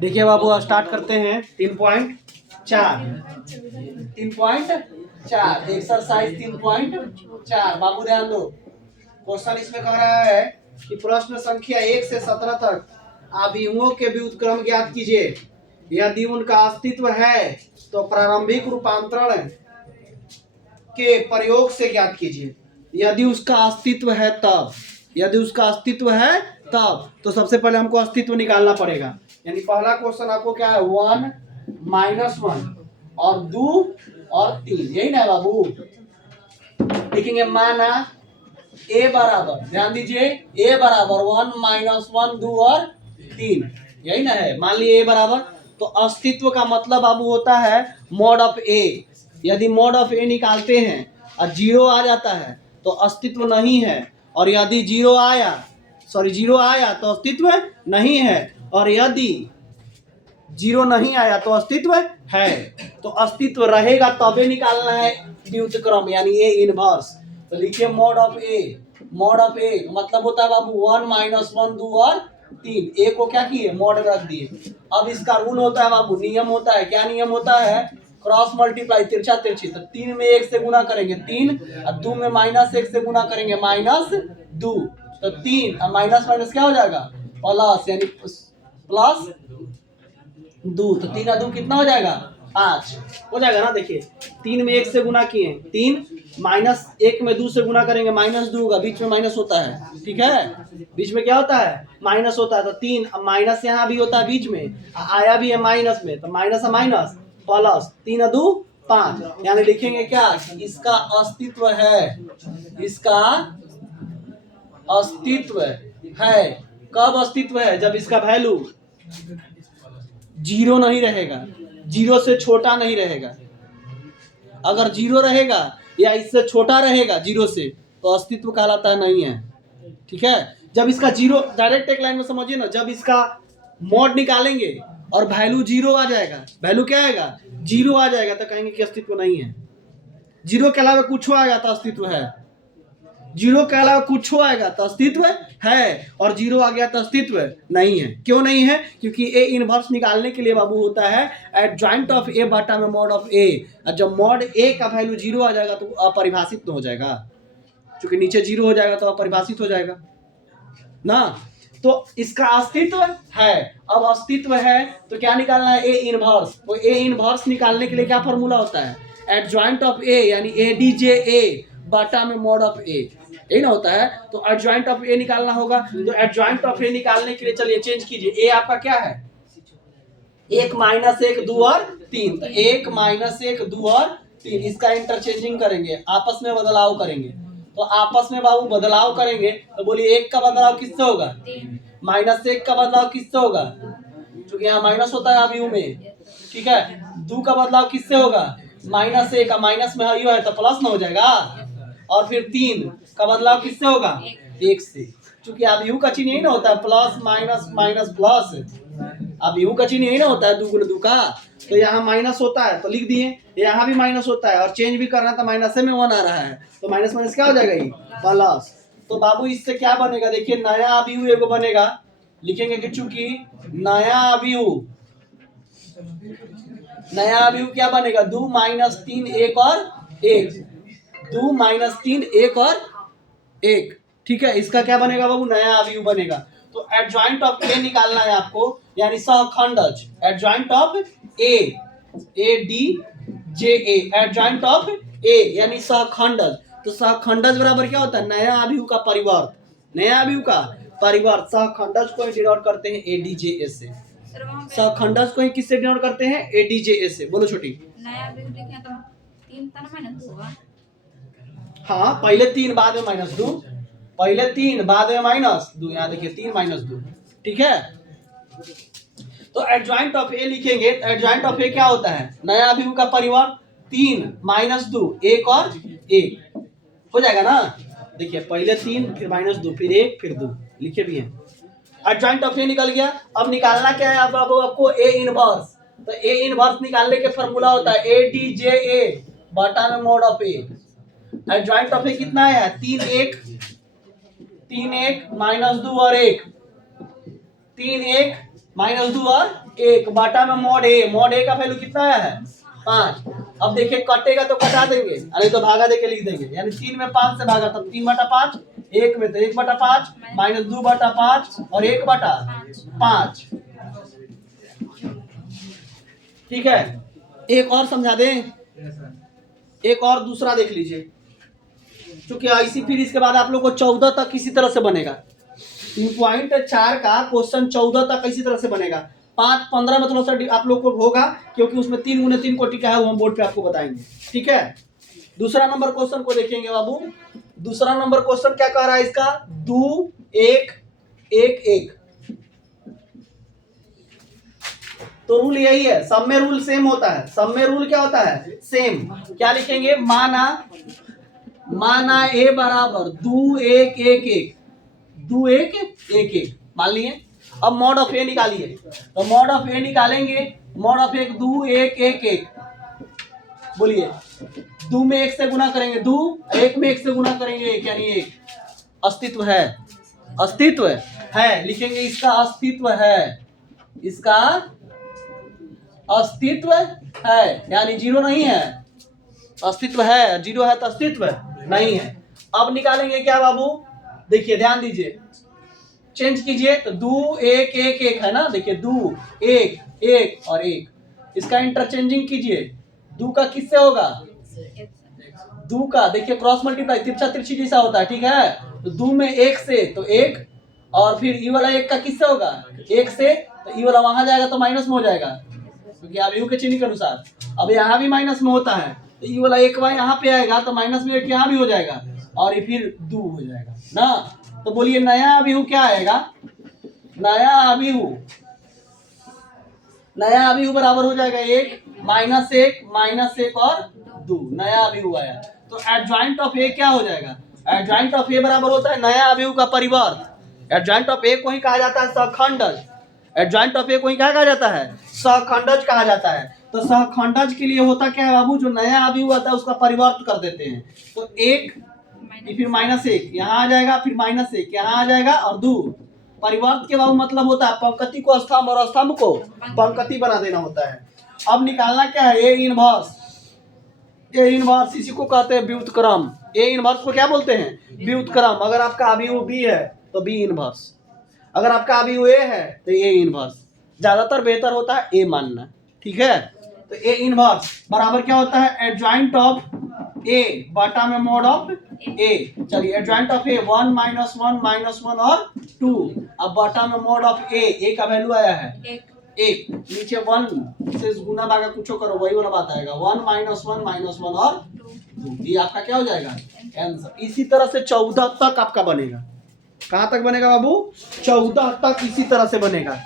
देखिए बाबू स्टार्ट करते हैं 3.4 एक्सरसाइज 3.4। बाबू ध्यान दो, क्वेश्चन इसमें कह रहा है कि प्रश्न संख्या 1 से 17 तक अवयवों के व्युत्क्रम ज्ञात कीजिए। यदि उनका अस्तित्व है तो प्रारंभिक रूपांतरण के प्रयोग से ज्ञात कीजिए। यदि उसका अस्तित्व है तब, यदि उसका अस्तित्व है तब, तो सबसे पहले हमको अस्तित्व निकालना पड़ेगा। यानी पहला क्वेश्चन आपको क्या है, 1 -1 और 2 और 3, यही ना बाबू। लिखेंगे माना ए बराबर, ध्यान दीजिए, ए बराबर 1 -1 2 और 3, यही ना है। मान लिए ए बराबर, तो अस्तित्व का मतलब बाबू होता है मॉड ऑफ ए। यदि मॉड ऑफ ए निकालते हैं और 0 आ जाता है तो अस्तित्व नहीं है, और यदि 0 आया तो अस्तित्व नहीं है, और यदि 0 नहीं आया तो अस्तित्व है। तो अस्तित्व रहेगा तबे निकालना है व्युत्क्रम यानी ए इनवर्स। तो लिखिए mod of A, mod of A मतलब होता है बाबू 1 -1 2 और 3। ए को क्या किए, मॉड रख दिए। अब इसका रूल होता है बाबू, नियम होता है, क्या नियम होता है, क्रॉस मल्टीप्लाई, तिरछा तिरछी। तो 3 में 1 से गुना करेंगे 3, और 2 में -1 से गुना करेंगे -2। तो 3 और माइनस माइनस क्या हो जाएगा, प्लस, यानी प्लस 2। तो 3 और 2 कितना हो जाएगा, 5 हो जाएगा ना। देखिए 3 में 1 से गुना किए 3, -1 में 2 से गुना करेंगे -2 होगा, बीच में माइनस होता है, ठीक है, बीच में क्या होता है, माइनस होता है। तो 3 माइनस यहाँ भी होता है बीच में, आया भी है माइनस में, तो माइनस है माइनस प्लस, 3 और 2 5। यानी लिखेंगे क्या, इसका अस्तित्व है, इसका अस्तित्व है। कब अस्तित्व है, जब इसका वैल्यू 0 नहीं रहेगा, 0 से छोटा नहीं रहेगा। अगर 0 रहेगा या इससे छोटा रहेगा 0 से, तो अस्तित्व कहलाता है नहीं है, ठीक है। जब इसका 0, डायरेक्ट एक लाइन में समझिए ना, जब इसका मॉड निकालेंगे और वैल्यू 0 आ जाएगा, वैल्यू क्या आएगा, 0 आ जाएगा, तो कहेंगे कि अस्तित्व नहीं है। 0 के अलावा कुछ आएगा तो अस्तित्व है, 0 के अलावा कुछ आएगा तो अस्तित्व है, और 0 आ गया तो अस्तित्व नहीं है। क्यों नहीं है, क्योंकि ए इनवर्स निकालने के लिए बाबू होता है एडजॉइंट ऑफ ए बटा में मॉड ऑफ ए। और जब मॉड ए का वैल्यू 0 आ जाएगा तो अपरिभाषित हो जाएगा, क्योंकि नीचे 0 हो जाएगा तो अपरिभाषित हो जाएगा ना। तो इसका अस्तित्व है। अब अस्तित्व है तो क्या निकालना है, ए इनवर्स। तो ए इनवर्स निकालने के लिए क्या फॉर्मूला होता है, एडजॉइंट ऑफ ए यानी ए डी जे ए बटा में मॉड ऑफ ए, यही ना होता है। तो एडजॉइंट ऑफ ए निकालना होगा। तो एडजॉइंट ऑफ ए निकालने के लिए चलिए चेंज कीजिए, ए आपका क्या है, 1 -1 2 और 3। तो 1 -1 2 और 3, इसका इंटरचेंजिंग करेंगे, आपस में बदलाव करेंगे। तो आपस में बाबू बदलाव करेंगे तो बोलिए 1 का बदलाव किससे होगा, -1 का बदलाव किससे होगा, क्योंकि यहाँ माइनस होता है अभी में, ठीक है। 2 का बदलाव किससे होगा, -1 का, माइनस में यू है तो प्लस ना हो जाएगा। और फिर 3 का बदलाव किससे होगा, 1 से, क्योंकि अब यू का चिन्ह यही ना होता है, प्लस माइनस माइनस प्लस। अब यू का चिन्ह यही ना होता है, 2 गुना 2 का, तो यहाँ माइनस होता है तो लिख दिए, यहाँ भी माइनस होता है, और चेंज भी करना था, माइनस में 1 आ रहा है, तो माइनस माइनस क्या हो जाएगा, ये प्लस। तो बाबू इससे क्या बनेगा, देखिए नया अवयव एगो बनेगा, लिखेंगे कि चूंकि नया अवयव क्या बनेगा, 2 -3 1 और 1, 2 -3 1 और 1, ठीक है। इसका क्या बनेगा बाबू, नया अवयव बनेगा। तो एडजॉइंट ऑफ ए निकालना है आपको, यानी सहखंडज, adjoint of A, A D J A, adjoint of A यानी सहखंडज। तो सहखंडज बराबर क्या होता है, नया अवयव का परिवर्त, नया अवयव का परिवर्त। सहखंडज को डिनोट करते हैं ए डी जे ए से, सहखंडज को किससे डिनोट करते हैं, ए डी जे ए से। बोलो छोटी, नया अवयव लिखें तो 3 तना माइनस होगा, हाँ पहले 3 बाद में -2, पहले 3 बाद में -2, यहाँ देखिए 3 -2, ठीक है। तो एडजॉइंट ऑफ ए लिखेंगे, एडजॉइंट ऑफ ए क्या होता है, नया अवयव का परिवर्त, 3 -2 1 और 1 हो जाएगा ना। देखिए पहले 3 फिर -2 फिर 1 फिर 2, लिखे भी हैं। एडजॉइंट ऑफ ए निकल गया। अब निकालना क्या है अब आपको, ए इनवर्स। तो ए इनवर्स निकालने के फॉर्मूला होता है ए डी जे ए बटा में mod of A. Adjoint of A कितना है, 3 1 -2 और 1, 3 1 -2 और 1 बटा में mod a का वैल्यू कितना आया है 5। अब देखिए कटेगा तो कटा देंगे, अरे तो भागा देके लिख देंगे, यानी 3 में 5 से भागा तब 3/5, 1 में तो 1/5 -2/5 और 1/5। ठीक है, एक और समझा दें, एक और दूसरा देख लीजिए, क्योंकि ऐसी फिर इसके बाद आप लोग को 14 तक इसी तरह से बनेगा। 3.4 का क्वेश्चन 14 तक इसी तरह से बनेगा। 5-15 में थोड़ा सा आप लोग को होगा, क्योंकि उसमें 3 × 3 कोटि का है, वो हम बोर्ड पे आपको बताएंगे। ठीक है, दूसरा नंबर क्वेश्चन को देखेंगे बाबू। दूसरा नंबर क्वेश्चन क्या कह रहा है इसका, 2 1 1 1। तो रूल यही है, सब में रूल सेम होता है, सब में रूल क्या होता है सेम। क्या लिखेंगे, माना a बराबर 2 1 1 1 2 1 1 1 मान लिए। अब मॉड ऑफ ए निकालिए, तो मॉड ऑफ ए निकालेंगे, मॉड ऑफ 1 2 1 1 1। बोलिए, 2 में 1 से गुना करेंगे 2, 1 में 1 से गुना करेंगे 1, यानी 1। अस्तित्व है, अस्तित्व है, लिखेंगे इसका अस्तित्व है, इसका अस्तित्व है, यानी 0 नहीं है, अस्तित्व है, 0 है तो अस्तित्व नहीं है। अब निकालेंगे क्या बाबू, देखिए ध्यान दीजिए, चेंज कीजिए, तो 2 1 1 1 है ना, देखिए 2 1 1 और 1, इसका इंटरचेंजिंग कीजिए। 2 का किससे होगा, 2 का देखिए क्रॉस मल्टीप्लाई तिरछा तिरछी जैसा होता है। ठीक है, तो 2 में 1 से तो 1, और फिर ई वाला 1 का किससे होगा 1 से, तो ई वाला वहां जाएगा तो माइनस में हो जाएगा, क्योंकि आप यू के चिन्ह के अनुसार। अब यहाँ भी माइनस में होता है, तो ई वाला 1 यहाँ पे आएगा तो माइनस में 1 यहाँ भी हो जाएगा, और ये फिर 2 हो जाएगा ना। तो बोलिए नया अभिहु क्या आएगा, नया अभिहु बराबर हो जाएगा 1 -1 और 2, नया अभिहु आया। तो एडजॉइंट ऑफ ए क्या हो जाएगा, एडजॉइंट ऑफ ए बराबर होता है नया अभिहु का परिवर्त। एडजॉइंट ऑफ ए को ही कहा जाता है सहखंडज, एडजॉइंट ऑफ ए को ही क्या कहा जाता है, सहखंडज कहा जाता है। तो सहखंडज के लिए होता क्या है बाबू, जो नया अभिहु आता है उसका परिवर्त कर देते हैं। तो 1 फिर -1 यहाँ आ जाएगा, फिर -1 यहाँ आ जाएगा, और 2 परिवर्त के बाबू मतलब होता है पंक्ति को स्तंभ और स्तंभ को पंक्ति बना देना होता है। अब निकालना क्या है, ए इनवर्स, ए इनवर्स इसी को कहते हैं व्युत्क्रम। ए इनवर्स को क्या बोलते हैं, व्युत्क्रम। अगर आपका अभिहु बी है तो बी इनवर्स, अगर आपका अभिहु ए है तो ए इनवर्स। ज्यादातर बेहतर होता है ए मानना। ठीक है, तो ए इनवर्स बराबर क्या होता है, एडजॉइंट ऑफ ए बटा में मॉड ऑफ ए। चलिए एडजॉइंट ऑफ ए 1 -1 -1 और 2, अब बटा में मॉड ऑफ ए का वैल्यू आया है 1, नीचे 1 से गुना भागा कुछ करो वही वाला बात आएगा, 1 -1 और 2, ये आपका क्या हो जाएगा आंसर। इसी तरह से 14 तक आपका बनेगा। कहां तक बनेगा बाबू, 14 तक इसी तरह से बनेगा।